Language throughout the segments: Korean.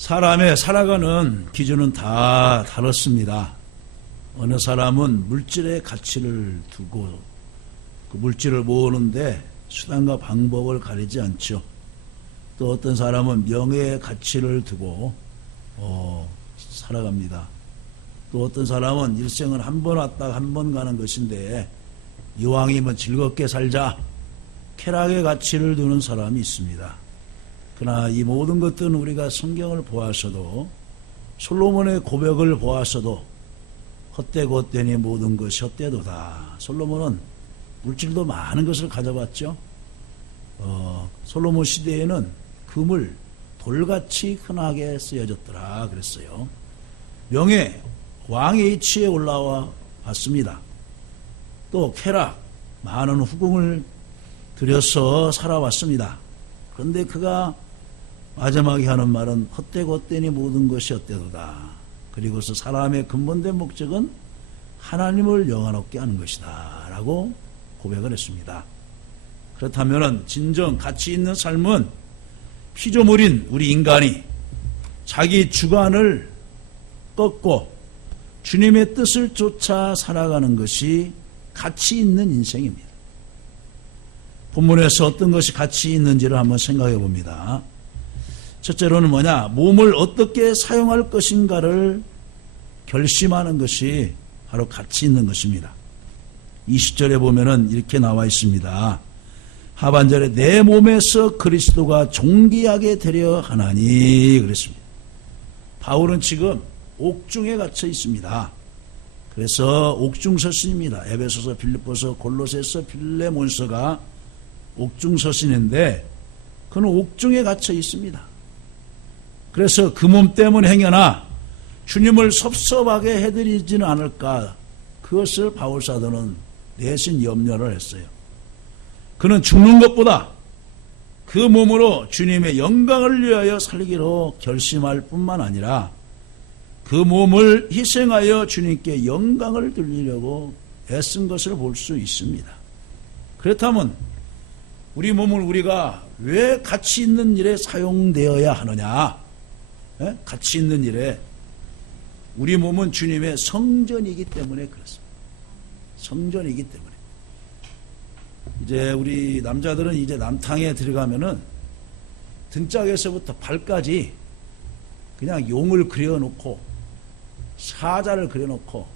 사람의 살아가는 기준은 다 다릅니다. 어느 사람은 물질의 가치를 두고 그 물질을 모으는데 수단과 방법을 가리지 않죠. 또 어떤 사람은 명예의 가치를 두고 살아갑니다. 또 어떤 사람은 일생은 한 번 왔다 한 번 가는 것인데 이왕이면 즐겁게 살자, 쾌락의 가치를 두는 사람이 있습니다. 그러나 이 모든 것들은 우리가 성경을 보아서도, 솔로몬의 고백을 보아서도 헛되고 헛되니 모든 것이 헛되도다. 솔로몬은 물질도 많은 것을 가져갔죠. 솔로몬 시대에는 금을 돌같이 흔하게 쓰여졌더라 그랬어요. 명예, 왕의 위치에 올라와 왔습니다. 또 쾌락, 많은 후궁을 들여서 살아왔습니다. 그런데 그가 마지막에 하는 말은 헛되고 헛되니 모든 것이 헛되도다. 그리고서 사람의 근본된 목적은 하나님을 영화롭게 하는 것이다 라고 고백을 했습니다. 그렇다면 진정 가치 있는 삶은 피조물인 우리 인간이 자기 주관을 꺾고 주님의 뜻을 쫓아 살아가는 것이 가치 있는 인생입니다. 본문에서 어떤 것이 가치 있는지를 한번 생각해 봅니다. 첫째로는 뭐냐? 몸을 어떻게 사용할 것인가를 결심하는 것이 바로 가치 있는 것입니다. 20절에 보면은 이렇게 나와 있습니다. 하반절에 내 몸에서 그리스도가 존귀하게 되려 하나니 그랬습니다. 바울은 지금 옥중에 갇혀 있습니다. 그래서 옥중서신입니다. 에베소서, 빌립보서, 골로새서, 빌레몬서가 옥중서신인데 그는 옥중에 갇혀 있습니다. 그래서 그 몸 때문에 행여나 주님을 섭섭하게 해드리지는 않을까, 그것을 바울 사도는 내심 염려를 했어요. 그는 죽는 것보다 그 몸으로 주님의 영광을 위하여 살기로 결심할 뿐만 아니라 그 몸을 희생하여 주님께 영광을 돌리려고 애쓴 것을 볼 수 있습니다. 그렇다면 우리 몸을 우리가 왜 가치 있는 일에 사용되어야 하느냐? 가치 있는 일에, 우리 몸은 주님의 성전이기 때문에 그렇습니다. 성전이기 때문에. 이제 우리 남자들은 이제 남탕에 들어가면은 등짝에서부터 발까지 그냥 용을 그려놓고 사자를 그려놓고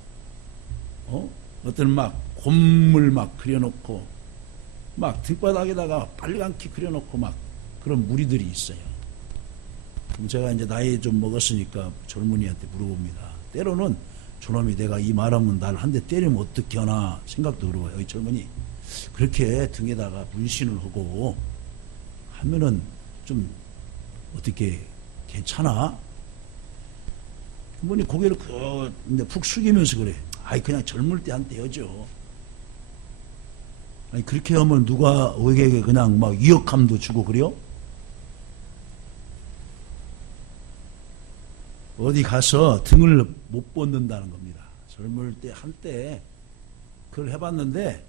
어떤 막 곰을 막 그려놓고 막 등바닥에다가 빨간키 그려놓고 막 그런 무리들이 있어요. 그럼 제가 이제 나이 좀 먹었으니까 젊은이한테 물어봅니다. 때로는 저놈이 내가 이 말하면 날 한 대 때리면 어떻게 하나 생각도 들어요. 이 젊은이 그렇게 등에다가 문신을 하고 하면은 좀 어떻게 괜찮아? 부모님 고개를 푹 숙이면서 그래. 아이 그냥 젊을 때 한 대여죠. 아니 그렇게 하면 누가 의에게 그냥 막 위협감도 주고 그래요? 어디 가서 등을 못 뻗는다는 겁니다. 젊을 때 한때 그걸 해봤는데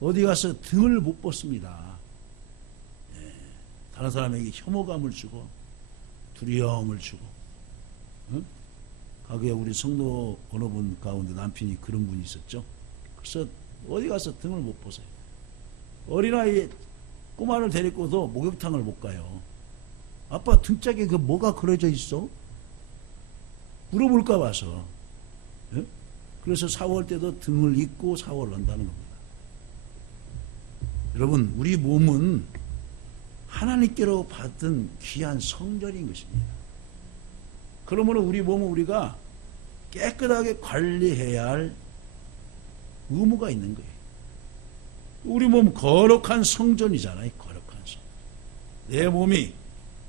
어디 가서 등을 못 뻗습니다. 다른 사람에게 혐오감을 주고 두려움을 주고. 응? 가게 우리 성도 어느 분 가운데 남편이 그런 분이 있었죠. 그래서 어디 가서 등을 못 뻗어요. 어린아이 꼬마를 데리고도 목욕탕을 못 가요. 아빠 등짝에 그 뭐가 그려져 있어? 물어볼까 봐서. 예? 그래서 샤워할 때도 등을 입고 샤워를 한다는 겁니다. 여러분, 우리 몸은 하나님께로 받은 귀한 성전인 것입니다. 그러므로 우리 몸은 우리가 깨끗하게 관리해야 할 의무가 있는 거예요. 우리 몸 거룩한 성전이잖아요. 거룩한 성전. 내 몸이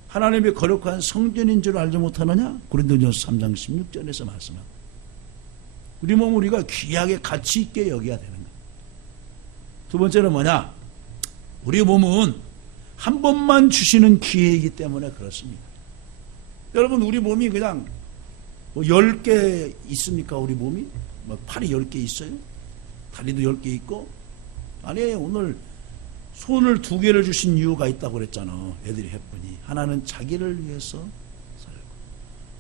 하나님의 거룩한 성전인 줄 알지 못하느냐? 고린도전서 3장 16절에서 말씀합니다. 우리 몸을 우리가 귀하게 가치 있게 여겨야 되는 거예요. 두 번째는 뭐냐? 우리 몸은 한 번만 주시는 기회이기 때문에 그렇습니다. 여러분, 우리 몸이 그냥 10개 있습니까? 우리 몸이? 막 팔이 10개 있어요? 다리도 10개 있고? 아니에요. 오늘 손을 2개를 주신 이유가 있다고 그랬잖아. 애들이 했더니 하나는 자기를 위해서 살고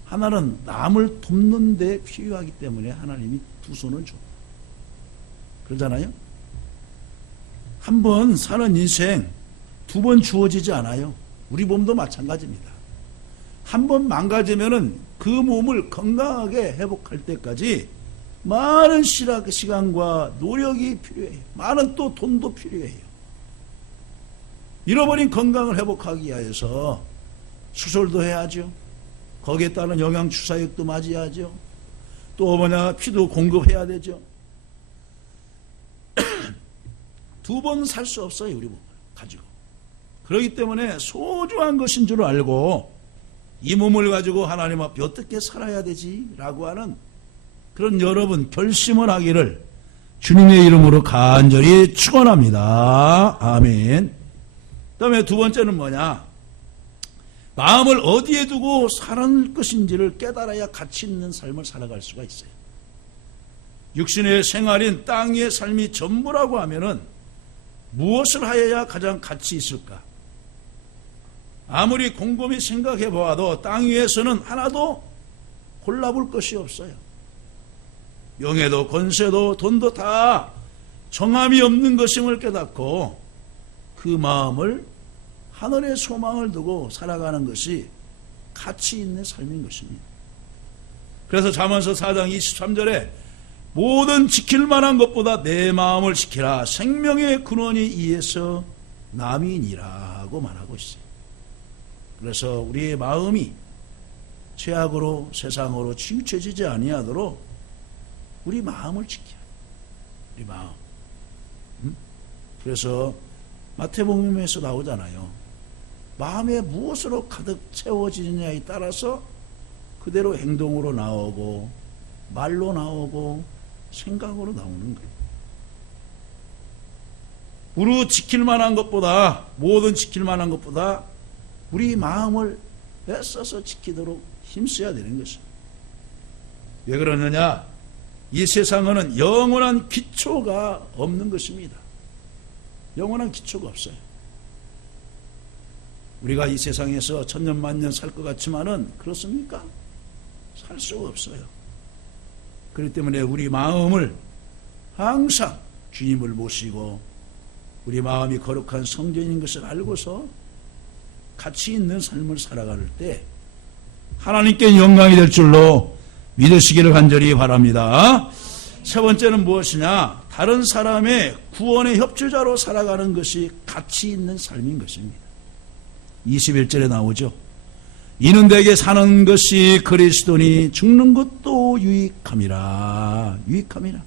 하나는 남을 돕는 데 필요하기 때문에 하나님이 두 손을 줘. 그러잖아요. 한 번 사는 인생 두 번 주어지지 않아요. 우리 몸도 마찬가지입니다. 한 번 망가지면은 그 몸을 건강하게 회복할 때까지 많은 시간과 노력이 필요해요. 많은 또 돈도 필요해요. 잃어버린 건강을 회복하기 위해서 수술도 해야죠. 거기에 따른 영양주사액도 맞아야죠. 또 피도 공급해야 되죠. 두 번 살 수 없어요. 우리 몸을 가지고. 그렇기 때문에 소중한 것인 줄 알고 이 몸을 가지고 하나님 앞에 어떻게 살아야 되지? 라고 하는 그런 여러분 결심을 하기를 주님의 이름으로 간절히 축원합니다. 아멘. 그 다음에 두 번째는 뭐냐? 마음을 어디에 두고 살아갈 것인지를 깨달아야 가치 있는 삶을 살아갈 수가 있어요. 육신의 생활인 땅 위의 삶이 전부라고 하면은 무엇을 하여야 가장 가치 있을까? 아무리 곰곰이 생각해 보아도 땅 위에서는 하나도 골라볼 것이 없어요. 명예도 권세도 돈도 다 정함이 없는 것임을 깨닫고 그 마음을 하늘의 소망을 두고 살아가는 것이 가치 있는 삶인 것입니다. 그래서 잠언서 4장 23절에 모든 지킬 만한 것보다 내 마음을 지키라. 생명의 근원이 이에서 남이니라고 말하고 있어요. 그래서 우리의 마음이 죄악으로 세상으로 치우쳐지지 아니하도록 우리 마음을 지켜야 해요. 우리 마음. 그래서 마태복음에서 나오잖아요. 마음에 무엇으로 가득 채워지느냐에 따라서 그대로 행동으로 나오고 말로 나오고 생각으로 나오는 거예요. 우리 지킬 만한 것보다 모든 지킬 만한 것보다 우리 마음을 애써서 지키도록 힘써야 되는 것입니다. 왜 그러느냐? 이 세상에는 영원한 기초가 없는 것입니다. 영원한 기초가 없어요. 우리가 이 세상에서 천년 만년 살 것 같지만은 그렇습니까? 살 수가 없어요. 그렇기 때문에 우리 마음을 항상 주님을 모시고 우리 마음이 거룩한 성전인 것을 알고서 가치 있는 삶을 살아갈 때 하나님께 영광이 될 줄로 믿으시기를 간절히 바랍니다. 세 번째는 무엇이냐? 다른 사람의 구원의 협조자로 살아가는 것이 가치 있는 삶인 것입니다. 21절에 나오죠. 이는 내게 사는 것이 그리스도니 죽는 것도 유익함이라. 유익함이라.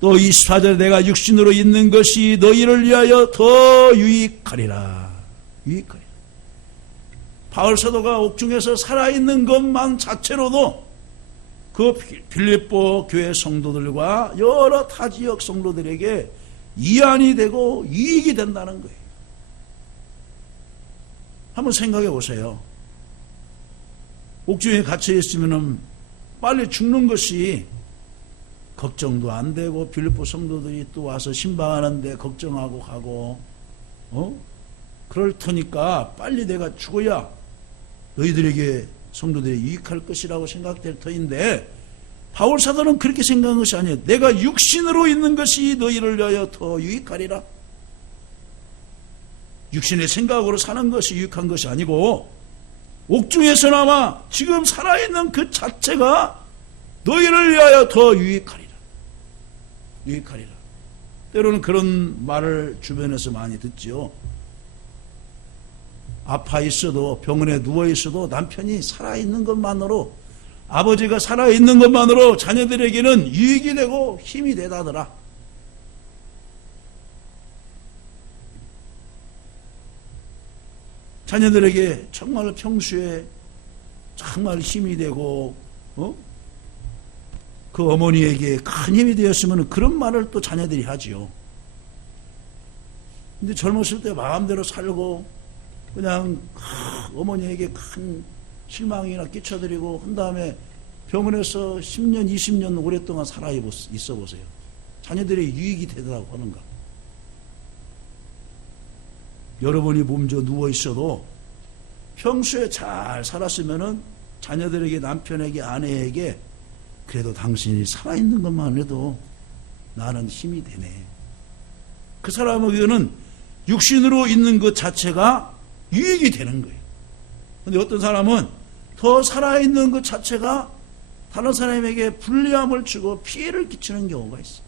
또 24절에 내가 육신으로 있는 것이 너희를 위하여 더 유익하리라. 유익하리라. 바울 사도가 옥중에서 살아있는 것만 자체로도 그 빌립보 교회 성도들과 여러 타 지역 성도들에게 이안이 되고 이익이 된다는 거예요. 한번 생각해 보세요. 옥중에 갇혀 있으면 빨리 죽는 것이 걱정도 안 되고 빌립보 성도들이 또 와서 신방하는데 걱정하고 가고 그럴 터니까 빨리 내가 죽어야 너희들에게 성도들이 유익할 것이라고 생각될 터인데 바울 사도는 그렇게 생각한 것이 아니에요. 내가 육신으로 있는 것이 너희를 위하여 더 유익하리라. 육신의 생각으로 사는 것이 유익한 것이 아니고 옥중에서나마 지금 살아있는 그 자체가 너희를 위하여 더 유익하리라. 유익하리라. 때로는 그런 말을 주변에서 많이 듣지요. 아파 있어도 병원에 누워 있어도 남편이 살아있는 것만으로 아버지가 살아있는 것만으로 자녀들에게는 유익이 되고 힘이 되다더라. 자녀들에게 정말 평소에 정말 힘이 되고 그 어머니에게 큰 힘이 되었으면 그런 말을 또 자녀들이 하지요. 근데 젊었을 때 마음대로 살고 그냥 어머니에게 큰 실망이나 끼쳐드리고 한 다음에 병원에서 10년, 20년 오랫동안 살아 있어 보세요. 자녀들의 유익이 되더라고 하는가. 여러분이 몸져 누워 있어도 평소에 잘 살았으면은 자녀들에게, 남편에게, 아내에게 그래도 당신이 살아있는 것만 해도 나는 힘이 되네. 그 사람에게는 육신으로 있는 것 자체가 유익이 되는 거예요. 그런데 어떤 사람은 더 살아있는 것 자체가 다른 사람에게 불리함을 주고 피해를 끼치는 경우가 있어요.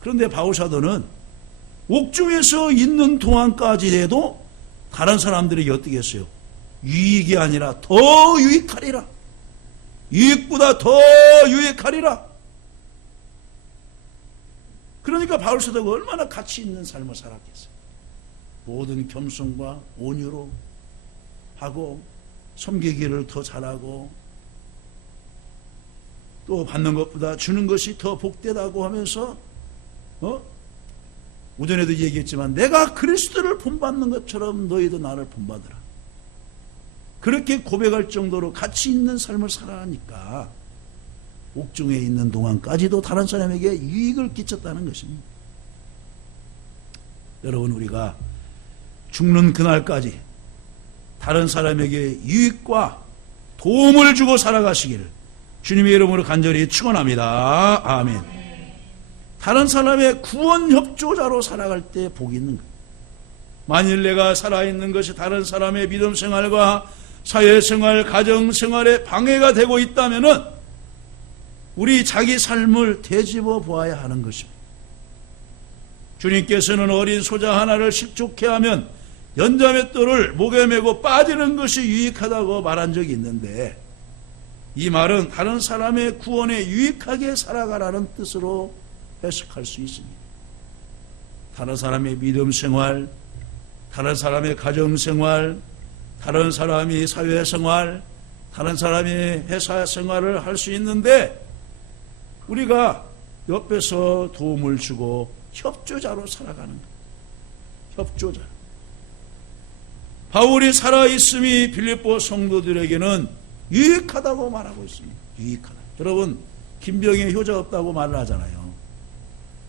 그런데 바울사도는 옥중에서 있는 동안까지라도 다른 사람들에게 어떻게 했어요? 유익이 아니라 더 유익하리라. 유익보다 더 유익하리라. 그러니까 바울사도가 얼마나 가치 있는 삶을 살았겠어요. 모든 겸손과 온유로 하고 섬기기를 더 잘하고 또 받는 것보다 주는 것이 더 복되다고 하면서 오전에도 얘기했지만 내가 그리스도를 본받는 것처럼 너희도 나를 본받으라. 그렇게 고백할 정도로 가치 있는 삶을 살아가니까 옥중에 있는 동안까지도 다른 사람에게 유익을 끼쳤다는 것입니다. 여러분, 우리가 죽는 그날까지 다른 사람에게 유익과 도움을 주고 살아가시기를 주님의 이름으로 간절히 축원합니다. 아멘. 다른 사람의 구원 협조자로 살아갈 때 복이 있는 거예요. 만일 내가 살아있는 것이 다른 사람의 믿음 생활과 사회생활, 가정생활에 방해가 되고 있다면은 우리 자기 삶을 되짚어 보아야 하는 것입니다. 주님께서는 어린 소자 하나를 식좋게 하면 연자맷돌을 목에 메고 빠지는 것이 유익하다고 말한 적이 있는데, 이 말은 다른 사람의 구원에 유익하게 살아가라는 뜻으로 해석할 수 있습니다. 다른 사람의 믿음 생활, 다른 사람의 가정 생활, 다른 사람이 사회 생활, 다른 사람이 회사 생활을 할 수 있는데 우리가 옆에서 도움을 주고 협조자로 살아가는 거예요. 협조자. 바울이 살아있음이 빌립보 성도들에게는 유익하다고 말하고 있습니다. 유익하다. 여러분, 김병희 효자 없다고 말을 하잖아요.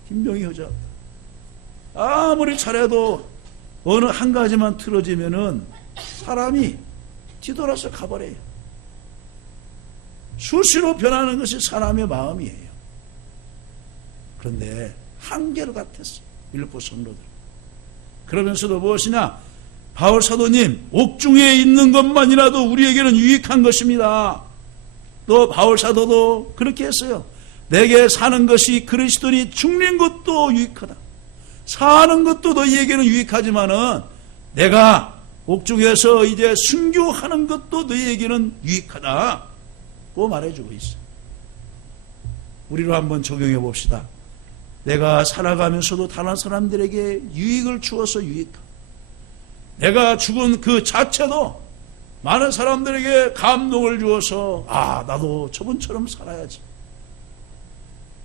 김병희 효자 없다. 아무리 잘해도 어느 한 가지만 틀어지면은 사람이 뒤돌아서 가버려요. 수시로 변하는 것이 사람의 마음이에요. 그런데 한결 같았어요. 빌립보 성도들. 그러면서도 무엇이냐? 바울 사도님, 옥중에 있는 것만이라도 우리에게는 유익한 것입니다. 또 바울 사도도 그렇게 했어요. 내게 사는 것이 그리스도니 죽는 것도 유익하다. 사는 것도 너희에게는 유익하지만은 내가 옥중에서 이제 순교하는 것도 너희에게는 유익하다고 말해주고 있어요. 우리로 한번 적용해 봅시다. 내가 살아가면서도 다른 사람들에게 유익을 주어서 유익하고, 내가 죽은 그 자체도 많은 사람들에게 감동을 주어서 나도 저분처럼 살아야지.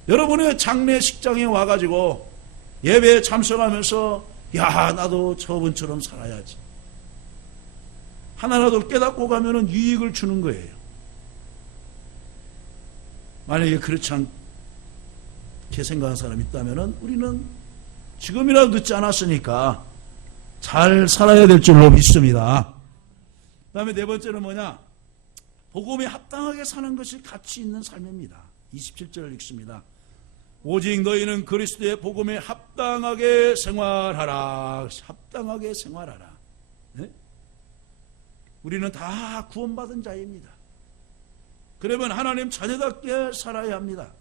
여러분의 장례식장에 와가지고 예배에 참석하면서 나도 저분처럼 살아야지. 하나라도 깨닫고 가면은 유익을 주는 거예요. 만약에 그렇지 않게 생각하는 사람이 있다면은 우리는 지금이라도 늦지 않았으니까 잘 살아야 될 줄로 믿습니다. 그 다음에 네 번째는 뭐냐? 복음에 합당하게 사는 것이 가치 있는 삶입니다. 27절을 읽습니다. 오직 너희는 그리스도의 복음에 합당하게 생활하라. 합당하게 생활하라. 네? 우리는 다 구원받은 자입니다. 그러면 하나님 자녀답게 살아야 합니다.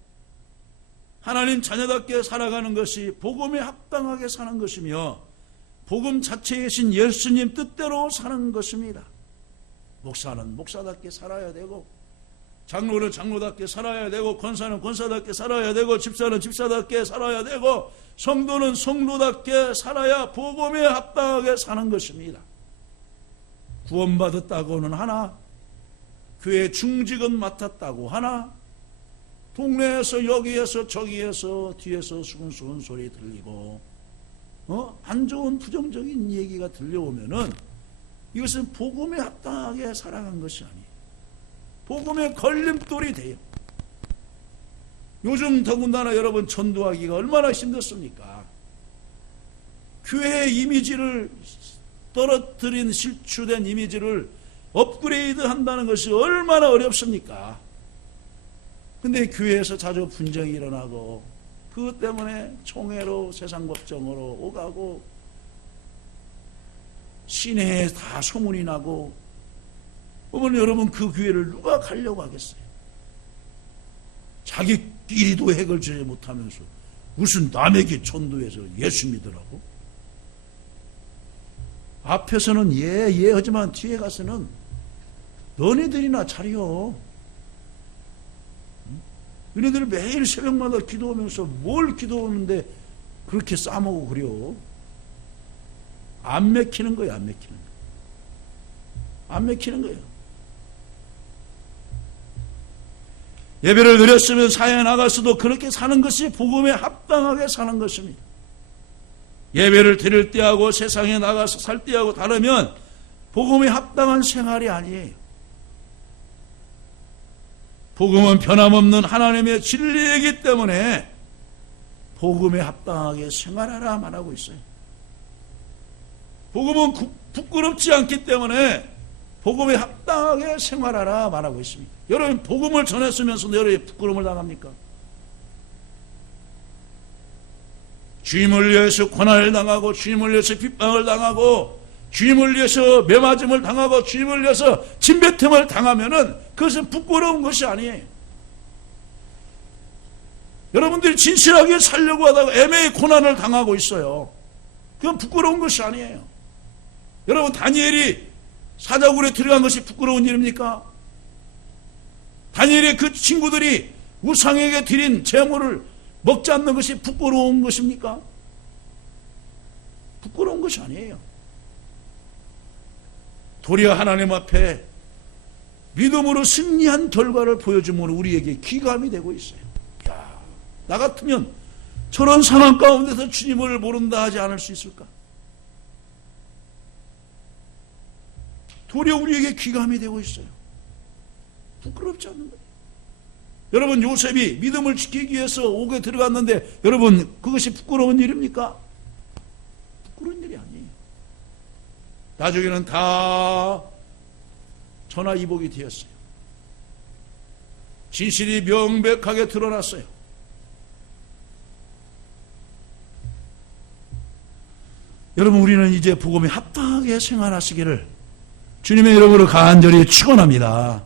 하나님 자녀답게 살아가는 것이 복음에 합당하게 사는 것이며 복음 자체이신 예수님 뜻대로 사는 것입니다. 목사는 목사답게 살아야 되고, 장로는 장로답게 살아야 되고, 권사는 권사답게 살아야 되고, 집사는 집사답게 살아야 되고, 성도는 성도답게 살아야 복음에 합당하게 사는 것입니다. 구원받았다고는 하나, 교회 중직은 맡았다고 하나, 동네에서 여기에서 저기에서 뒤에서 수근수근 소리 들리고 안 좋은 부정적인 얘기가 들려오면은 이것은 복음에 합당하게 살아간 것이 아니에요. 복음의 걸림돌이 돼요. 요즘 더군다나 여러분 전도하기가 얼마나 힘들습니까? 교회의 이미지를 떨어뜨린 실추된 이미지를 업그레이드 한다는 것이 얼마나 어렵습니까? 근데 교회에서 자주 분쟁이 일어나고 그것 때문에 총회로 세상 법정으로 오가고 시내에 다 소문이 나고 어머니 여러분 그 교회를 누가 가려고 하겠어요? 자기끼리도 해결되지 못하면서 무슨 남에게 전도해서 예수 믿으라고? 앞에서는 예 하지만 뒤에 가서는 너네들이나 차려. 너네들 매일 새벽마다 기도하면서 뭘 기도하는데 그렇게 싸먹고 그려. 안 맥히는 거예요. 안 맥히는 거예요. 안 맥히는 거예요. 예배를 드렸으면 사회에 나가서도 그렇게 사는 것이 복음에 합당하게 사는 것입니다. 예배를 드릴 때하고 세상에 나가서 살 때하고 다르면 복음에 합당한 생활이 아니에요. 복음은 변함없는 하나님의 진리이기 때문에 복음에 합당하게 생활하라 말하고 있어요. 복음은 부끄럽지 않기 때문에 복음에 합당하게 생활하라 말하고 있습니다. 여러분 복음을 전했으면서 여러분이 부끄러움을 당합니까? 주님을 위해서 고난을 당하고 주님을 위해서 핍박을 당하고 주님을 위해서 매맞음을 당하고 주님을 위해서 침뱉음을 당하면은 그것은 부끄러운 것이 아니에요. 여러분들이 진실하게 살려고 하다가 애매히 고난을 당하고 있어요. 그건 부끄러운 것이 아니에요. 여러분 다니엘이 사자굴에 들어간 것이 부끄러운 일입니까? 다니엘의 그 친구들이 우상에게 드린 제물을 먹지 않는 것이 부끄러운 것입니까? 부끄러운 것이 아니에요. 도리어 하나님 앞에 믿음으로 승리한 결과를 보여주면 우리에게 기감이 되고 있어요. 야, 나 같으면 저런 상황 가운데서 주님을 모른다 하지 않을 수 있을까? 도리어 우리에게 기감이 되고 있어요. 부끄럽지 않는 거예요. 여러분 요셉이 믿음을 지키기 위해서 옥에 들어갔는데 여러분 그것이 부끄러운 일입니까? 부끄러운 일이 아니에요. 나중에는 다 전화위복이 되었어요. 진실이 명백하게 드러났어요. 여러분 우리는 이제 복음에 합당하게 생활하시기를 주님의 이름으로 간절히 축원합니다.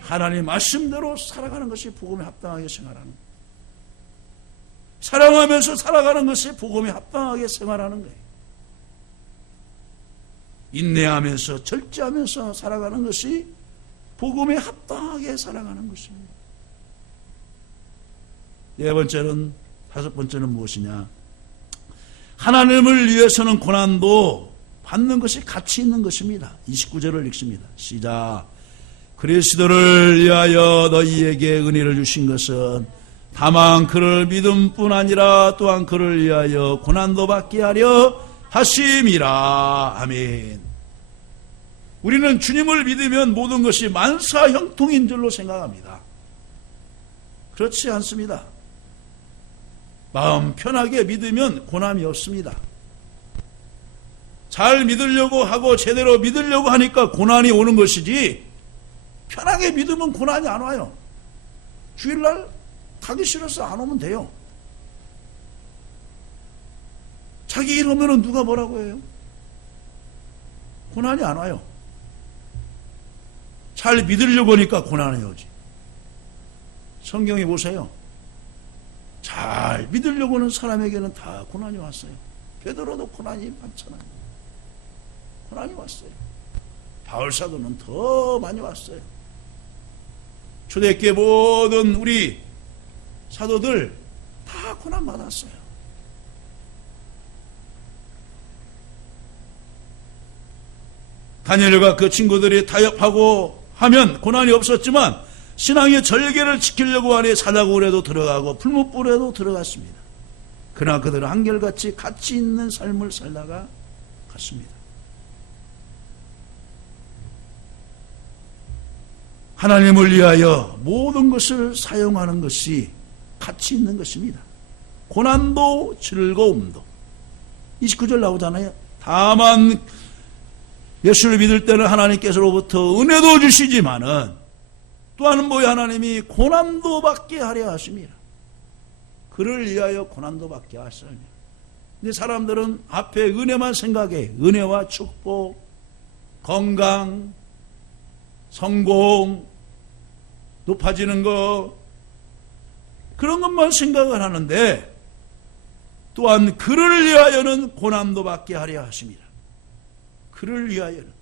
하나님 말씀대로 살아가는 것이 복음에 합당하게 생활하는 거예요. 사랑하면서 살아가는 것이 복음에 합당하게 생활하는 거예요. 인내하면서 절제하면서 살아가는 것이 복음에 합당하게 살아가는 것입니다. 네 번째는, 다섯 번째는 무엇이냐? 하나님을 위해서는 고난도 받는 것이 가치 있는 것입니다. 29절을 읽습니다. 시작. 그리스도를 위하여 너희에게 은혜를 주신 것은 다만 그를 믿음뿐 아니라 또한 그를 위하여 고난도 받게 하려 하심이라. 아멘. 우리는 주님을 믿으면 모든 것이 만사형통인 줄로 생각합니다. 그렇지 않습니다. 마음 편하게 믿으면 고난이 없습니다. 잘 믿으려고 하고 제대로 믿으려고 하니까 고난이 오는 것이지, 편하게 믿으면 고난이 안 와요. 주일날 가기 싫어서 안 오면 돼요. 자기 일 오면은 누가 뭐라고 해요? 고난이 안 와요. 잘 믿으려고 하니까 고난이 오지. 성경에 보세요. 잘 믿으려고 하는 사람에게는 다 고난이 왔어요. 베드로도 고난이 많잖아요. 고난이 왔어요. 바울사도는 더 많이 왔어요. 초대교회 모든 우리 사도들 다 고난 받았어요. 다니엘과 그 친구들이 타협하고 하면 고난이 없었지만 신앙의 절개를 지키려고 하니 사자굴에도 들어가고 풀무불에도 들어갔습니다. 그러나 그들은 한결같이 가치 있는 삶을 살다가 갔습니다. 하나님을 위하여 모든 것을 사용하는 것이 가치 있는 것입니다. 고난도 즐거움도. 29절 나오잖아요. 다만 예수를 믿을 때는 하나님께서로부터 은혜도 주시지만은 또한 뭐야 하나님이 고난도 받게 하려 하십니다. 그를 위하여 고난도 받게 하십니다. 근데 사람들은 앞에 은혜만 생각해. 은혜와 축복, 건강, 성공, 높아지는 것, 그런 것만 생각을 하는데 또한 그를 위하여는 고난도 받게 하려 하십니다. 그를 위하여는.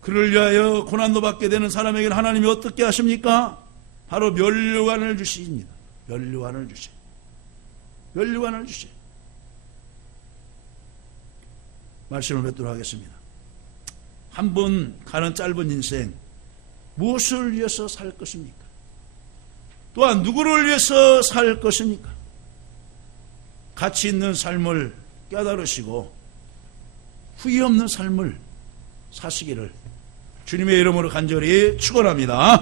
그를 위하여 고난도 받게 되는 사람에게는 하나님이 어떻게 하십니까? 바로 면류관을 주십니다. 면류관을 주셔. 면류관을 주셔. 말씀을 맺도록 하겠습니다. 한 번 가는 짧은 인생 무엇을 위해서 살 것입니까? 또한 누구를 위해서 살 것입니까? 가치 있는 삶을 깨달으시고 후회 없는 삶을 사시기를 주님의 이름으로 간절히 축원합니다.